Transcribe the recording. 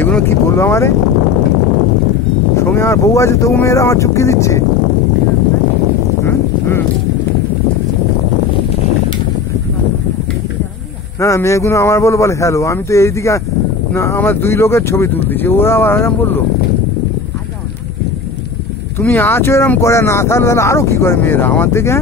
মেয়েগুলো কি বললো আমারে, সঙ্গে আমার বউ আছে তবু মেয়েরা আমার চুপকে দিচ্ছে। না না, মেয়েগুলো আমার বলে হ্যালো, আমি তো এইদিকে না, আমার 2 লোকের ছবি তুলতেছি, ওরা আবার এরম বললো। তুমি আছো এরম করে, না থাকলে তাহলে আরো কি করে মেয়েরা আমার থেকে।